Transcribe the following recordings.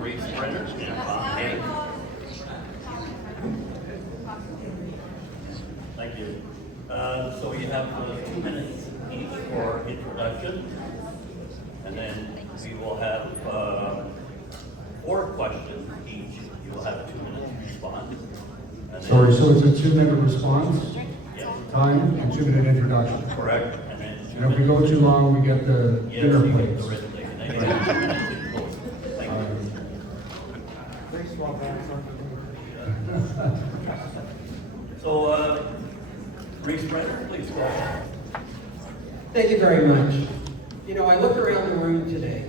Reese Brenner and Tom Hayes. Thank you. So you have 2 minutes each for introduction, and then we will have 4 questions each. You will have 2 minutes to respond. And Sorry, so it's a 2-minute response Yes, time and 2-minute introduction. correct. And then And if we go too long, we get the yes, dinner you get plates. the written thing. And then you have 2 minutes to close. Thank you. So, Reese Brenner, please go ahead. Thank you very much. You know, I look around the room today,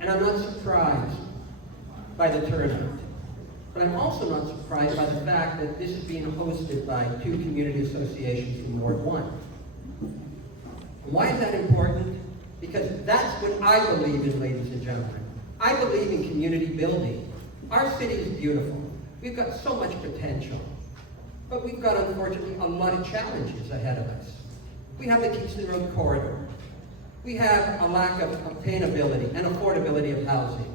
and I'm not surprised by the turnout. But I'm also not surprised by the fact that this is being hosted by 2 community associations from Ward 1. And why is that important? Because that's what I believe in, ladies and gentlemen. I believe in community building. Our city is beautiful. We've got so much potential. But we've got, unfortunately, a lot of challenges ahead of us. We have the Kingston Road corridor. We have a lack of obtainability and affordability of housing.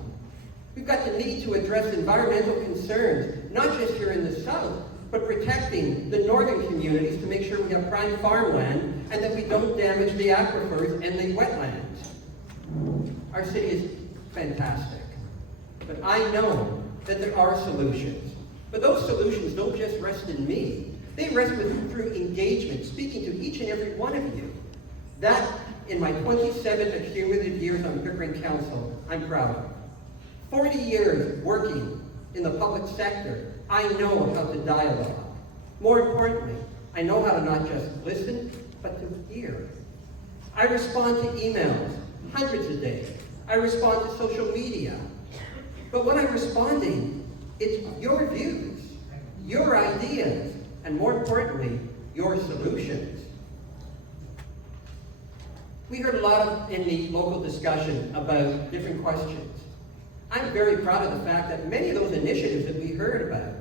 We've got the need to address environmental concerns, not just here in the south, but protecting the northern communities to make sure we have prime farmland and that we don't damage the aquifers and the wetlands. Our city is fantastic, but I know that there are solutions. But those solutions don't just rest in me. They rest through engagement, speaking to each and every one of you. That, in my 27 accumulated years on Pickering Council, I'm proud of. 40 years working in the public sector, I know how to dialogue. More importantly, I know how to not just listen, but to hear. I respond to emails, hundreds a day. I respond to social media. But when I'm responding, it's your views, your ideas, and more importantly, your solutions. We heard a lot in the local discussion about different questions. I'm very proud of the fact that many of those initiatives that we heard about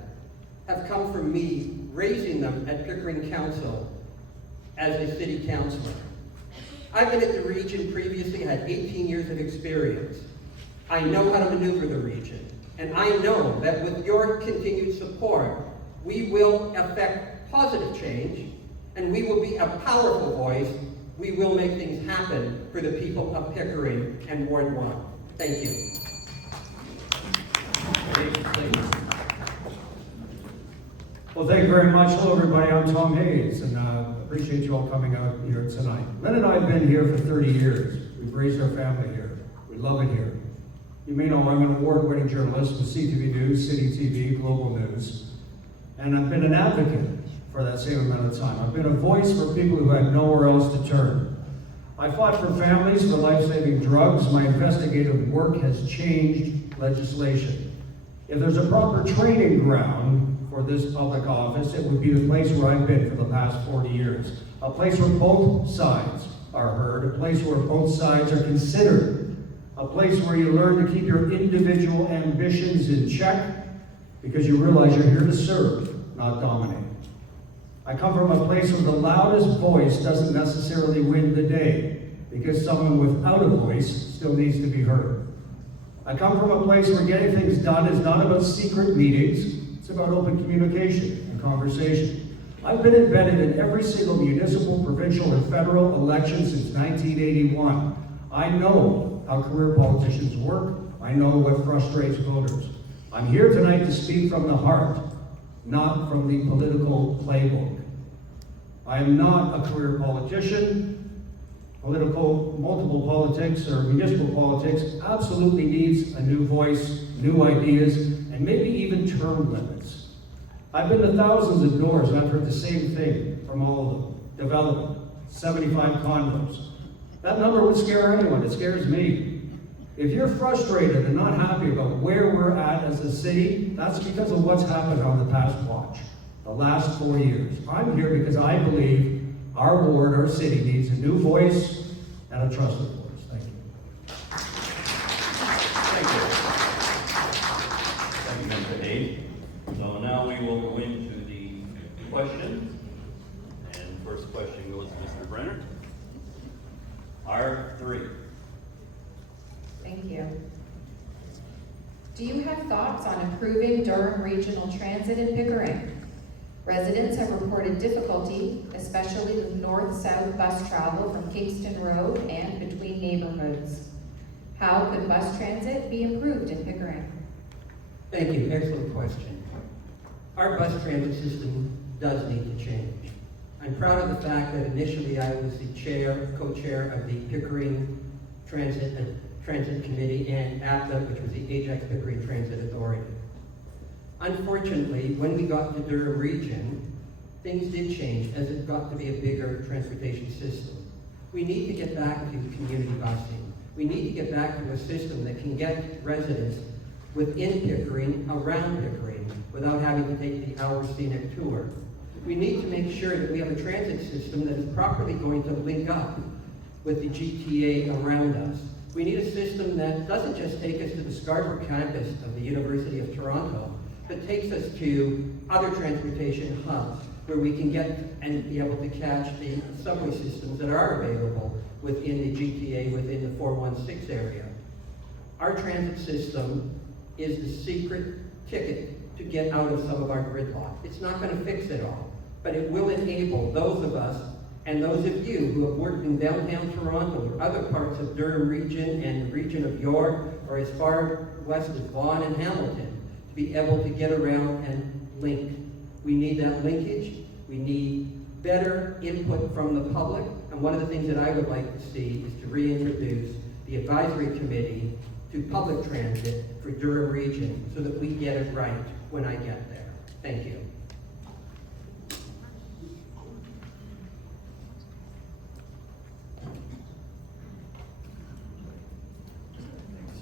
have come from me raising them at Pickering Council as a city councillor. I've been at the region previously, had 18 years of experience. I know how to maneuver the region, and I know that with your continued support, we will affect positive change, and we will be a powerful voice. We will make things happen for the people of Pickering and Ward 1. Thank you. Well, thank you very much. Hello, everybody. I'm Tom Hayes, and appreciate you all coming out here tonight. Lynn and I have been here for 30 years. We've raised our family here. We love it here. You may know I'm an award-winning journalist with CTV News, City TV, Global News, and I've been an advocate for that same amount of time. I've been a voice for people who had nowhere else to turn. I fought for families for life-saving drugs. My investigative work has changed legislation. If there's a proper training ground for this public office, it would be the place where I've been for the past 40 years. A place where both sides are heard, a place where both sides are considered, a place where you learn to keep your individual ambitions in check because you realize you're here to serve, not dominate. I come from a place where the loudest voice doesn't necessarily win the day because someone without a voice still needs to be heard. I come from a place where getting things done is not about secret meetings, it's about open communication and conversation. I've been embedded in every single municipal, provincial, and federal election since 1981. I know how career politicians work. I know what frustrates voters. I'm here tonight to speak from the heart, not from the political playbook. I am not a career politician. Multiple politics or municipal politics absolutely needs a new voice, new ideas, and maybe even term limits. I've been to thousands of doors and I've heard the same thing from all of them. Development, 75 condos. That number would scare anyone, it scares me. If you're frustrated and not happy about where we're at as a city, that's because of what's happened on the past watch, the last 4 years. I'm here because I believe our ward, our city needs a new voice and a trusted voice. Thank you. Thank you. Thank you, Mr. Hayes. So now we will go into the questions. And first question goes to Mr. Brenner. R3. Thank you. Do you have thoughts on improving Durham Regional Transit in Pickering? Residents have reported difficulty, especially with north-south bus travel from Kingston Road and between neighborhoods. How could bus transit be improved in Pickering? Thank you, excellent question. Our bus transit system does need to change. I'm proud of the fact that initially I was the co-chair of the Pickering Transit Committee and APTA, which was the Ajax Pickering Transit Authority. Unfortunately, when we got to Durham Region, things did change as it got to be a bigger transportation system. We need to get back to community busing. We need to get back to a system that can get residents within Pickering, around Pickering, without having to take the hour scenic tour. We need to make sure that we have a transit system that is properly going to link up with the GTA around us. We need a system that doesn't just take us to the Scarborough campus of the University of Toronto, but takes us to other transportation hubs where we can get and be able to catch the subway systems that are available within the GTA, within the 416 area. Our transit system is the secret ticket to get out of some of our gridlock. It's not going to fix it all, but it will enable those of us and those of you who have worked in downtown Toronto or other parts of Durham Region and the region of York or as far west as Vaughan and Hamilton to be able to get around and link. We need that linkage. We need better input from the public. And one of the things that I would like to see is to reintroduce the advisory committee to public transit for Durham Region so that we get it right when I get there. Thank you.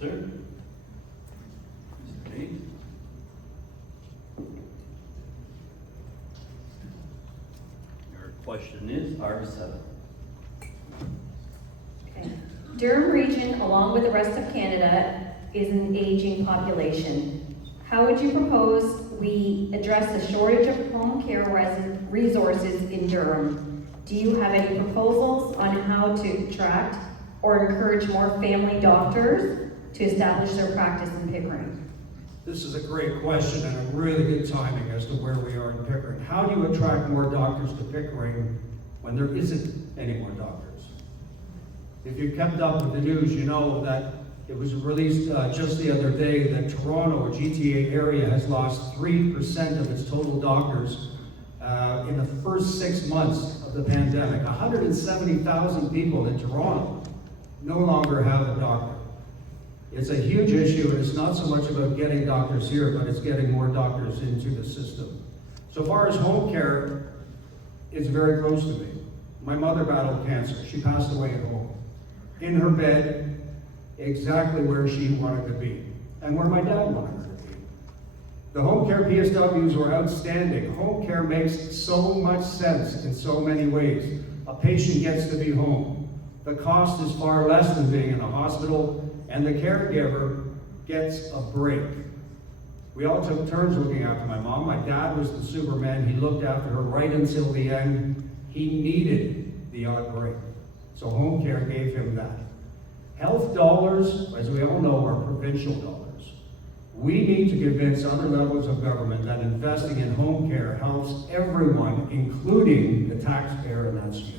Sir? Mr. Hayes? Your question is R7. Okay. Durham Region, along with the rest of Canada, is an aging population. How would you propose we address the shortage of home care resources in Durham? Do you have any proposals on how to attract or encourage more family doctors to establish their practice in Pickering? This is a great question and a really good timing as to where we are in Pickering. How do you attract more doctors to Pickering when there isn't any more doctors? If you kept up with the news, you know that it was released just the other day that Toronto, a GTA area, has lost 3% of its total doctors in the first 6 months of the pandemic. 170,000 people in Toronto no longer have a doctor. It's a huge issue, and it's not so much about getting doctors here, but it's getting more doctors into the system. So far as home care, it's very close to me. My mother battled cancer. She passed away at home, in her bed, exactly where she wanted to be, and where my dad wanted her to be. The home care PSWs were outstanding. Home care makes so much sense in so many ways. A patient gets to be home. The cost is far less than being in a hospital, and the caregiver gets a break. We all took turns looking after my mom. My dad was the Superman. He looked after her right until the end. He needed the odd break. So home care gave him that. Health dollars, as we all know, are provincial dollars. We need to convince other levels of government that investing in home care helps everyone, including the taxpayer, and that's you.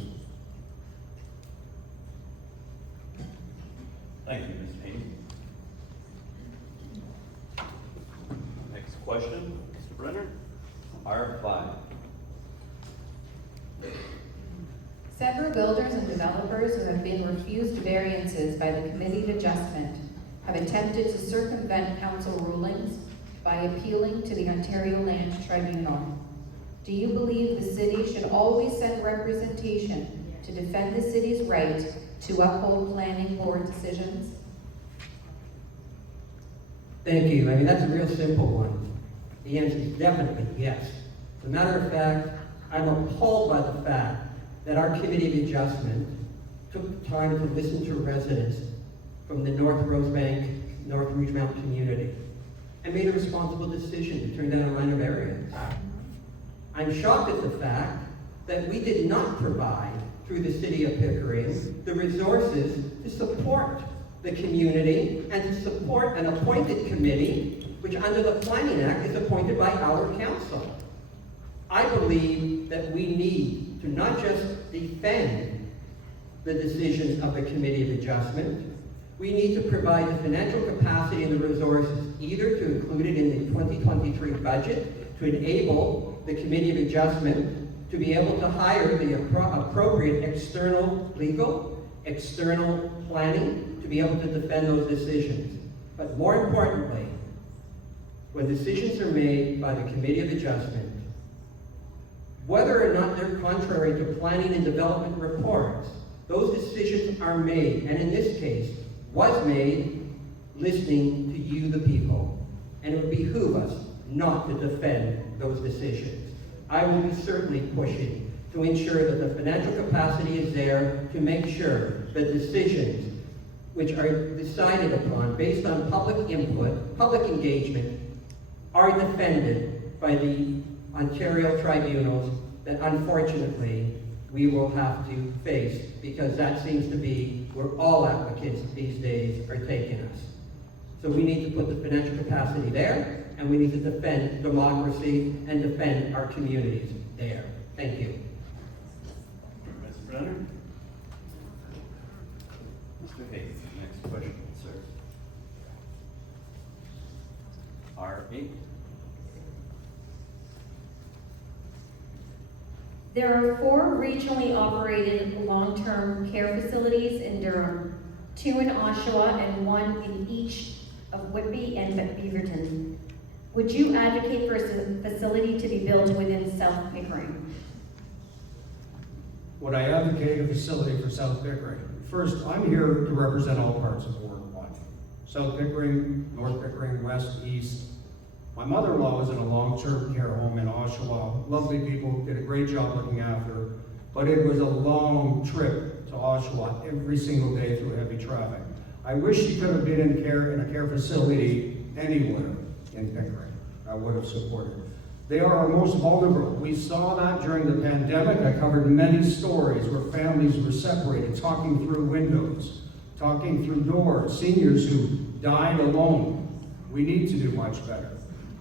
Thank you, Ms. Hayes. Next question, Mr. Brenner, R5. Several builders and developers who have been refused variances by the Committee of Adjustment have attempted to circumvent council rulings by appealing to the Ontario Land Tribunal. Do you believe the city should always send representation to defend the city's right to uphold planning board decisions? Thank you. I mean, that's a real simple one. The answer is definitely yes. As a matter of fact, I'm appalled by the fact that our Committee of Adjustment took the time to listen to residents from the North Rosebank, North Rougemount community and made a responsible decision to turn down a line of variance. I'm shocked at the fact that we did not provide, through the City of Pickering, the resources to support the community and to support an appointed committee, which under the Planning Act is appointed by our council. I believe that we need to not just defend the decisions of the Committee of Adjustment, we need to provide the financial capacity and the resources, either to include it in the 2023 budget, to enable the Committee of Adjustment to be able to hire the appropriate external legal, external planning, to be able to defend those decisions. But more importantly, when decisions are made by the Committee of Adjustment, whether or not they're contrary to planning and development reports, those decisions are made, and in this case, was made listening to you, the people. And it would behoove us not to defend those decisions. I will be certainly pushing to ensure that the financial capacity is there to make sure that decisions which are decided upon based on public input, public engagement, are defended by the Ontario tribunals that unfortunately we will have to face, because that seems to be where all applicants these days are taking us. So we need to put the financial capacity there, and we need to defend democracy and defend our communities there. Thank you. Mr. Brenner? Mr. Hayes, next question, sir. R8. There are 4 regionally operated long-term care facilities in Durham, 2 in Oshawa and 1 in each of Whitby and Beaverton. Would you advocate for a facility to be built within South Pickering? Would I advocate a facility for South Pickering? First, I'm here to represent all parts of Ward 1. South Pickering, North Pickering, West, East. My mother-in-law was in a long-term care home in Oshawa. Lovely people, did a great job looking after her. But it was a long trip to Oshawa every single day through heavy traffic. I wish she could have been in a care facility anywhere in Pickering. I would have supported her. They are our most vulnerable. We saw that during the pandemic. I covered many stories where families were separated, talking through windows, talking through doors, seniors who died alone. We need to do much better.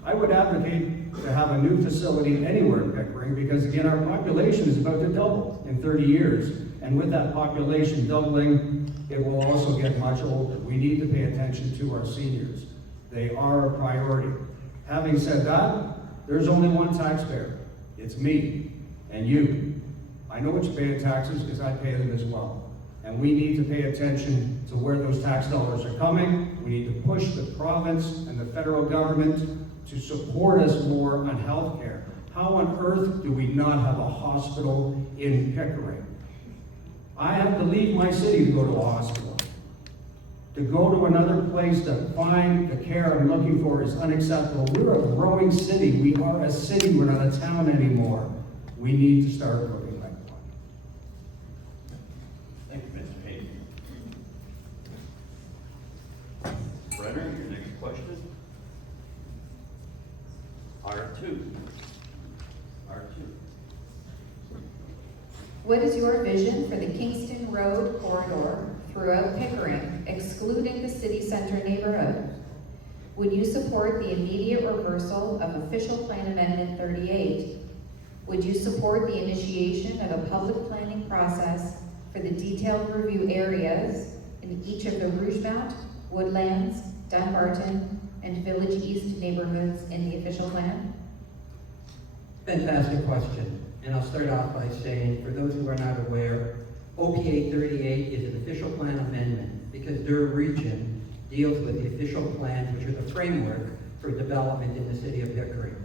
I would advocate to have a new facility anywhere in Pickering, because again, our population is about to double in 30 years. And with that population doubling, it will also get much older. We need to pay attention to our seniors. They are a priority. Having said that, there's only one taxpayer. It's me and you. I know what you pay in taxes because I pay them as well. And we need to pay attention to where those tax dollars are coming. We need to push the province and the federal government to support us more on health care. How on earth do we not have a hospital in Pickering? I have to leave my city to go to a hospital. To go to another place to find the care I'm looking for is unacceptable. We're a growing city. We are a city. We're not a town anymore. We need to start looking like one. Thank you, Mr. Hayes. Brenner, your next question. R2. What is your vision for the Kingston Road corridor throughout Pickering, excluding the city center neighborhood? Would you support the immediate reversal of Official Plan Amendment 38? Would you support the initiation of a public planning process for the detailed review areas in each of the Rougemount, Woodlands, Dunbarton, and Village East neighborhoods in the official plan? Fantastic question. And I'll start off by saying, for those who are not aware, OPA 38 is an official plan amendment because Durham Region deals with the official plans, which are the framework for development in the city of Pickering.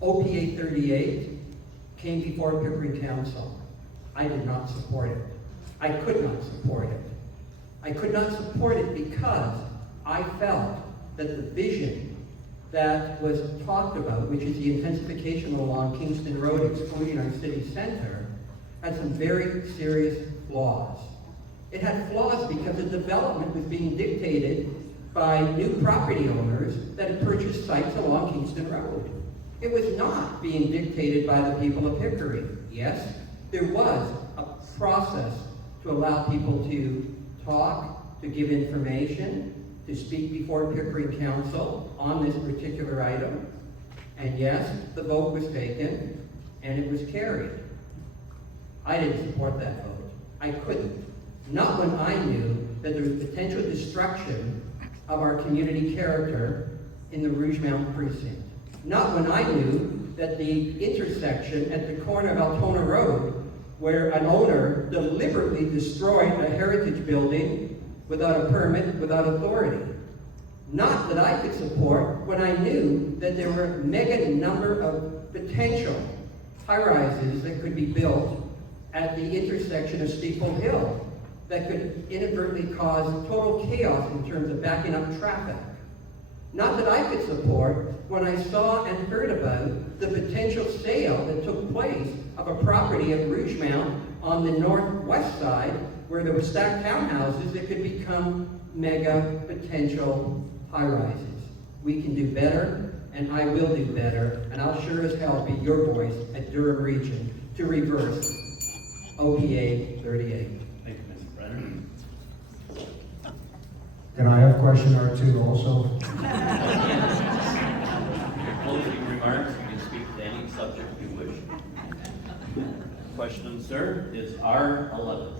OPA 38 came before Pickering Council. I did not support it. I could not support it. I could not support it because I felt that the vision that was talked about, which is the intensification along Kingston Road, excluding our city center, had some very serious flaws. It had flaws because the development was being dictated by new property owners that had purchased sites along Kingston Road. It was not being dictated by the people of Pickering. Yes, there was a process to allow people to talk to give information, to speak before Pickering Council on this particular item. And yes, the vote was taken, and it was carried. I didn't support that vote. I couldn't. Not when I knew that there was potential destruction of our community character in the Rougemount precinct. Not when I knew that the intersection at the corner of Altona Road, where an owner deliberately destroyed a heritage building without a permit, without authority. Not that I could support when I knew that there were a mega number of potential high-rises that could be built at the intersection of Steeple Hill that could inadvertently cause total chaos in terms of backing up traffic. Not that I could support when I saw and heard about the potential sale that took place of a property at Rougemount on the northwest side where there were stacked townhouses that could become mega potential high-rises. We can do better, and I will do better, and I'll sure as hell be your voice at Durham Region to reverse OPA 38. Thank you, Mr. Brenner. Can I have question or two also? Your closing remarks, you can speak to any subject you wish. Question, sir, is R11.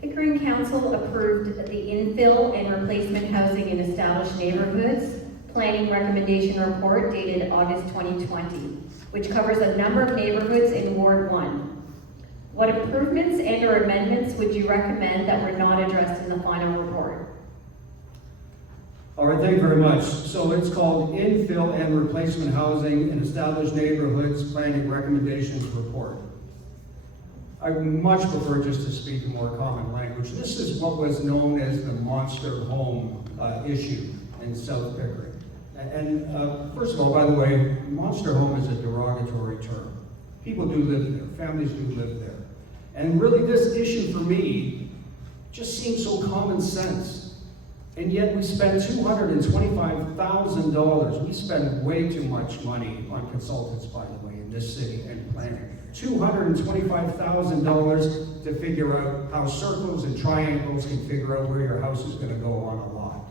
Pickering Council approved the infill and replacement housing in established neighborhoods planning recommendation report dated August 2020, which covers a number of neighborhoods in Ward 1. What improvements and/or amendments would you recommend that were not addressed in the final report? All right, thank you very much. So it's called Infill and Replacement Housing in Established Neighborhoods Planning Recommendations Report. I would much prefer just to speak in more common language. This is what was known as the monster home issue in South Pickering. And first of all, by the way, monster home is a derogatory term. People do live there, families do live there. And really this issue for me just seems so common sense. And yet we spend $225,000. We spend way too much money on consultants, by the way, in this city and planning. $225,000 to figure out how circles and triangles can figure out where your house is going to go on a lot.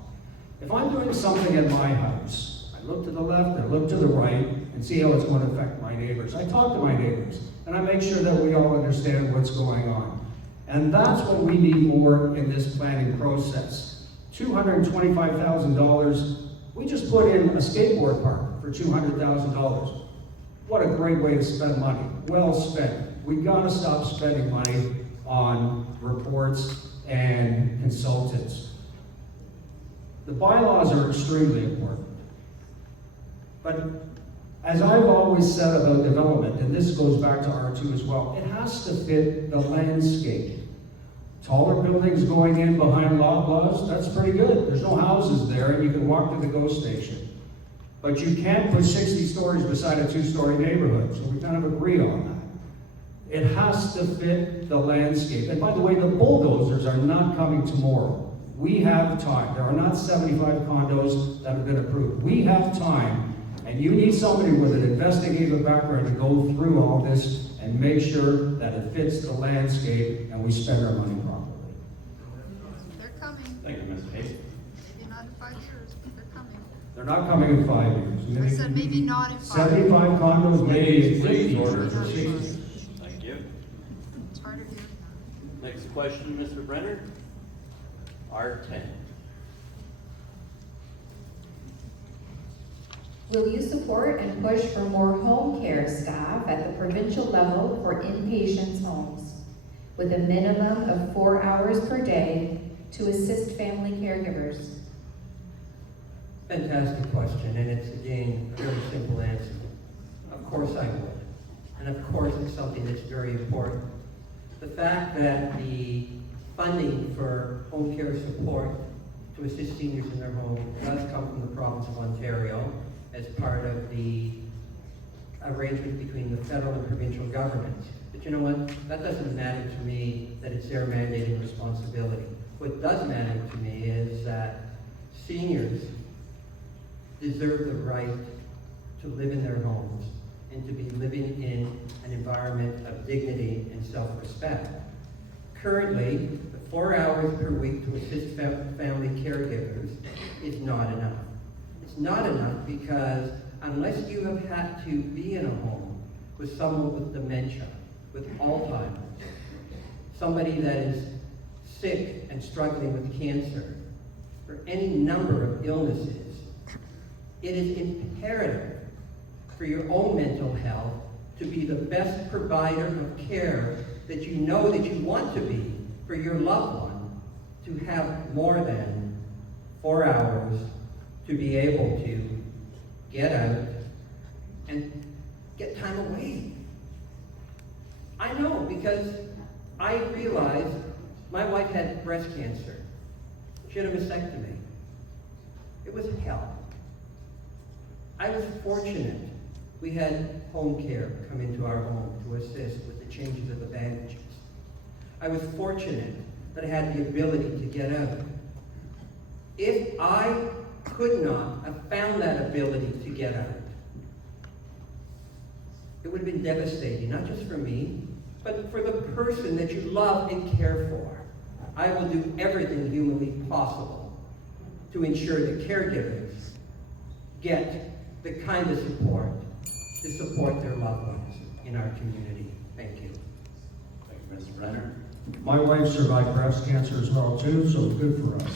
If I'm doing something at my house, I look to the left, I look to the right, and see how it's going to affect my neighbors. I talk to my neighbors, and I make sure that we all understand what's going on. And that's what we need more in this planning process. $225,000, we just put in a skateboard park for $200,000. What a great way to spend money. Well spent. We gotta stop spending money on reports and consultants. The bylaws are extremely important. But as I've always said about development, and this goes back to R2 as well, it has to fit the landscape. Taller buildings going in behind Loblaws, that's pretty good. There's no houses there, and you can walk to the GO station. But you can't put 60 stories beside a 2-story neighborhood, so we kind of agree on that. It has to fit the landscape. And by the way, the bulldozers are not coming tomorrow. We have time. There are not 75 condos that have been approved. We have time, and you need somebody with an investigative background to go through all this and make sure that it fits the landscape and we spend our money properly. They're coming. Thank you, Ms. Hayes. Maybe not in 5 years, but they're coming. They're not coming in 5 years. I said maybe not in 5 years. 75 condos, maybe in 50 Please years. order for 60. Thank you. It's hard to do. Next question, Mr. Brenner. R10. Will you support and push for more home care staff at the provincial level for inpatients' homes with a minimum of 4 hours per day to assist family caregivers? Fantastic question, and it's, again, a very simple answer. Of course I would. And of course it's something that's very important. The fact that the funding for home care support to assist seniors in their home does come from the province of Ontario as part of the arrangement between the federal and provincial governments. But you know what? That doesn't matter to me that it's their mandate and responsibility. What does matter to me is that seniors deserve the right to live in their homes and to be living in an environment of dignity and self-respect. Currently, the 4 hours per week to assist family caregivers is not enough. It's not enough because unless you have had to be in a home with someone with dementia, with Alzheimer's, somebody that is sick and struggling with cancer, or any number of illnesses, it is imperative for your own mental health to be the best provider of care that you know that you want to be for your loved one, to have more than 4 hours to be able to get out and get time away. I know, because I realized my wife had breast cancer. She had a mastectomy. It was hell. I was fortunate. We had home care come into our home to assist with the changes of the bandages. I was fortunate that I had the ability to get out. If I could not have found that ability to get out, it would have been devastating, not just for me, but for the person that you love and care for. I will do everything humanly possible to ensure that caregivers get the kind of support to support their loved ones in our community. Thank you. Thank you, Mr. Brenner. My wife survived breast cancer as well too, so good for us.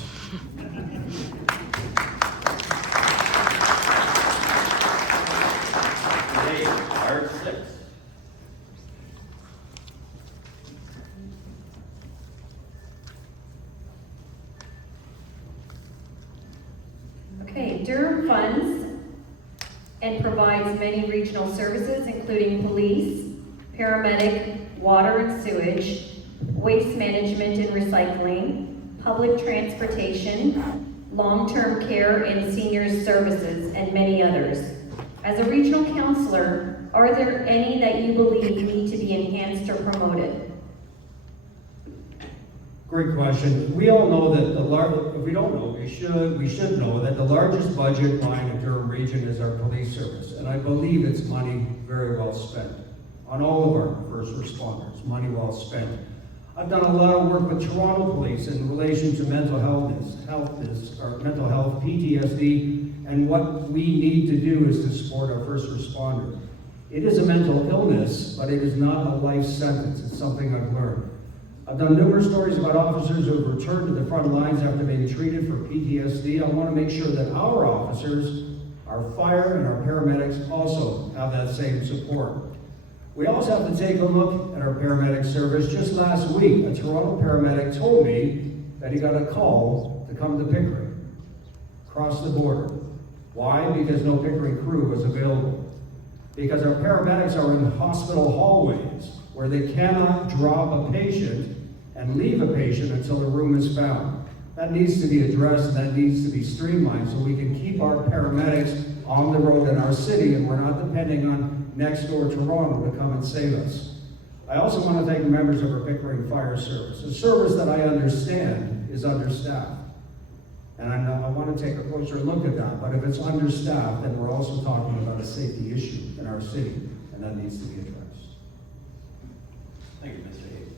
Today, Art 6. Okay, Durham funds and provides many regional services, including police, paramedic, water and sewage, waste management and recycling, public transportation, long-term care and seniors services, and many others. As a regional councillor, are there any that you believe need to be enhanced or promoted? Great question. We all know that if we don't know, we should know that the largest budget line in Durham Region is our police service. And I believe it's money very well spent on all of our first responders, money well spent. I've done a lot of work with Toronto Police in relation to mental health, PTSD, and what we need to do is to support our first responders. It is a mental illness, but it is not a life sentence. It's something I've learned. I've done numerous stories about officers who have returned to the front lines after being treated for PTSD. I want to make sure that our officers, our fire and our paramedics also have that same support. We also have to take a look at our paramedic service. Just last week, a Toronto paramedic told me that he got a call to come to Pickering, cross the border. Why? Because no Pickering crew was available. Because our paramedics are in hospital hallways where they cannot drop a patient and leave a patient until the room is found. That needs to be addressed, and that needs to be streamlined so we can keep our paramedics on the road in our city, and we're not depending on next door Toronto to come and save us. I also want to thank the members of our Pickering Fire Service, a service that I understand is understaffed. And I want to take a closer look at that, but if it's understaffed, then we're also talking about a safety issue in our city, and that needs to be addressed. Thank you, Mr. Hayes.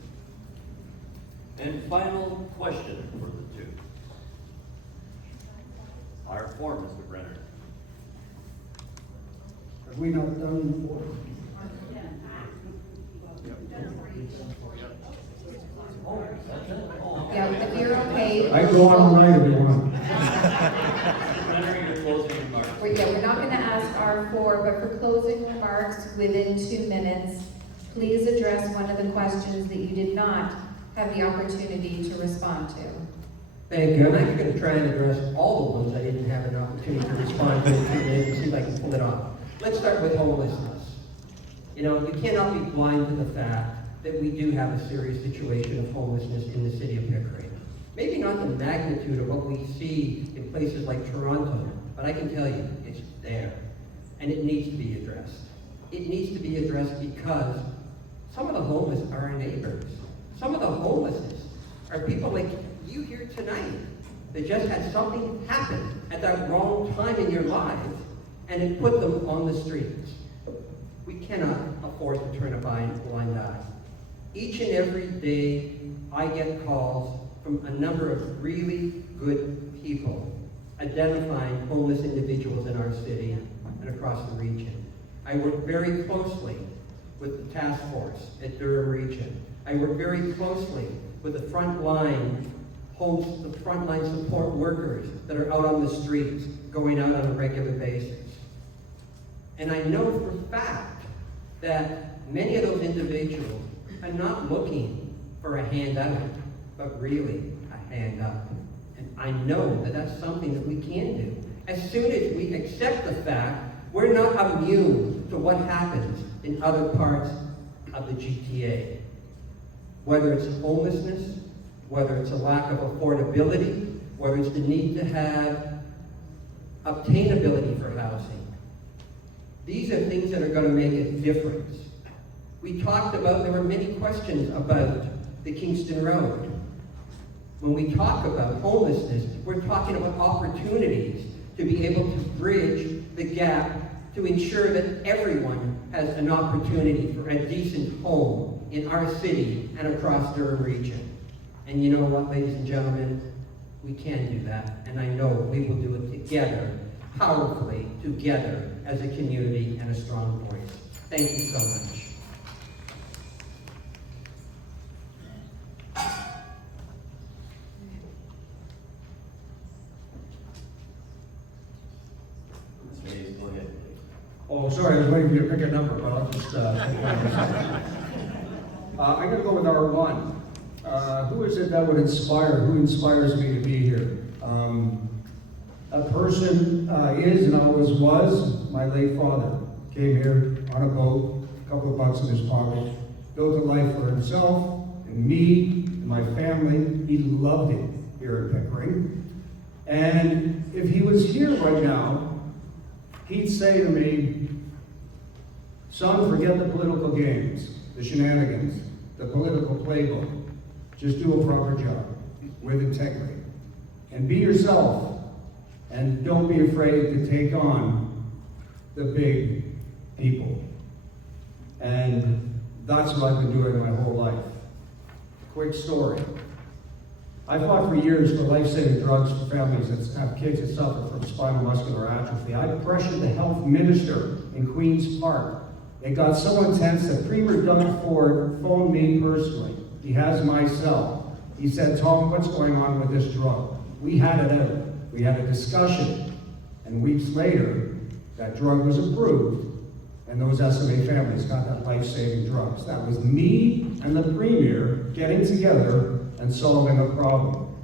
And final question for the two. R4, Mr. Brenner. Have we not done before? Oh, that's it? Oh. Yeah, if you're okay. I can go on all night if you want. Brenner, your closing remarks. We're not gonna ask R4, but for closing remarks within 2 minutes, please address one of the questions that you did not have the opportunity to respond to. Thank you. I'm actually going to try and address all the ones I didn't have an opportunity to respond to in 2 minutes and see if I can pull it off. Let's start with homelessness. You know, you cannot be blind to the fact that we do have a serious situation of homelessness in the city of Pickering. Maybe not the magnitude of what we see in places like Toronto, but I can tell you, it's there. And it needs to be addressed. It needs to be addressed because some of the homeless are our neighbors. Some of the homelessness are people like you here tonight that just had something happen at that wrong time in your lives, and it put them on the streets. We cannot afford to turn a blind eye. Each and every day, I get calls from a number of really good people identifying homeless individuals in our city and across the region. I work very closely with the task force at Durham Region. I work very closely with the frontline support workers that are out on the streets, going out on a regular basis. And I know for a fact that many of those individuals are not looking for a handout, but really a hand up. And I know that that's something that we can do. As soon as we accept the fact we're not immune to what happens in other parts of the GTA. Whether it's homelessness, whether it's a lack of affordability, whether it's the need to have obtainability for housing. These are things that are going to make a difference. We talked about, there were many questions about the Kingston Road. When we talk about homelessness, we're talking about opportunities to be able to bridge the gap to ensure that everyone has an opportunity for a decent home in our city and across Durham Region. And you know what, ladies and gentlemen? We can do that, and I know we will do it together, powerfully, together, as a community and a strong voice. Thank you so much. Please go ahead. Oh, sorry, I was waiting for you to pick a number, but I'll just, I'm gonna go with R1. Who is it that would inspire, who inspires me to be here? A person is and always was my late father. Came here on a boat, a couple of bucks in his pocket, built a life for himself and me and my family. He loved it here in Pickering. And if he was here right now, he'd say to me, son, forget the political games, the shenanigans, the political playbook. Just do a proper job with integrity. And be yourself. And don't be afraid to take on the big people. And that's what I've been doing my whole life. Quick story. I fought for years for life-saving drugs for families that have kids that suffer from spinal muscular atrophy. I pressured the health minister in Queen's Park. It got so intense that Premier Doug Ford phoned me personally. He has my cell. He said, Tom, what's going on with this drug? We had it out. We had a discussion. And weeks later, that drug was approved, and those SMA families got that life-saving drugs. That was me and the Premier getting together and solving a problem.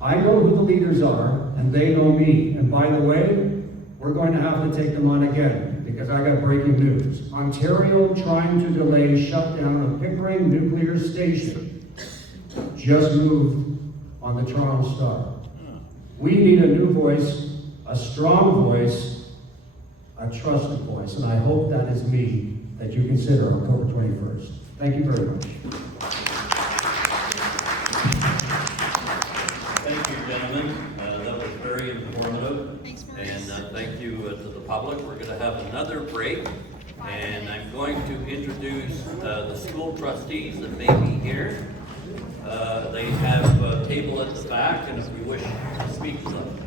I know who the leaders are, and they know me. And by the way, we're going to have to take them on again, because I got breaking news. Ontario trying to delay shutdown of Pickering Nuclear Station just moved on the Toronto Star. We need a new voice, a strong voice, a trusted voice, and I hope that is me that you consider October 21st. Thank you very much. Thank you, gentlemen. That was very informative. Thanks, Maurice. And thank you to the public. We're going to have another break. And I'm going to introduce the school trustees that may be here. They have a table at the back, and if we wish to speak to them.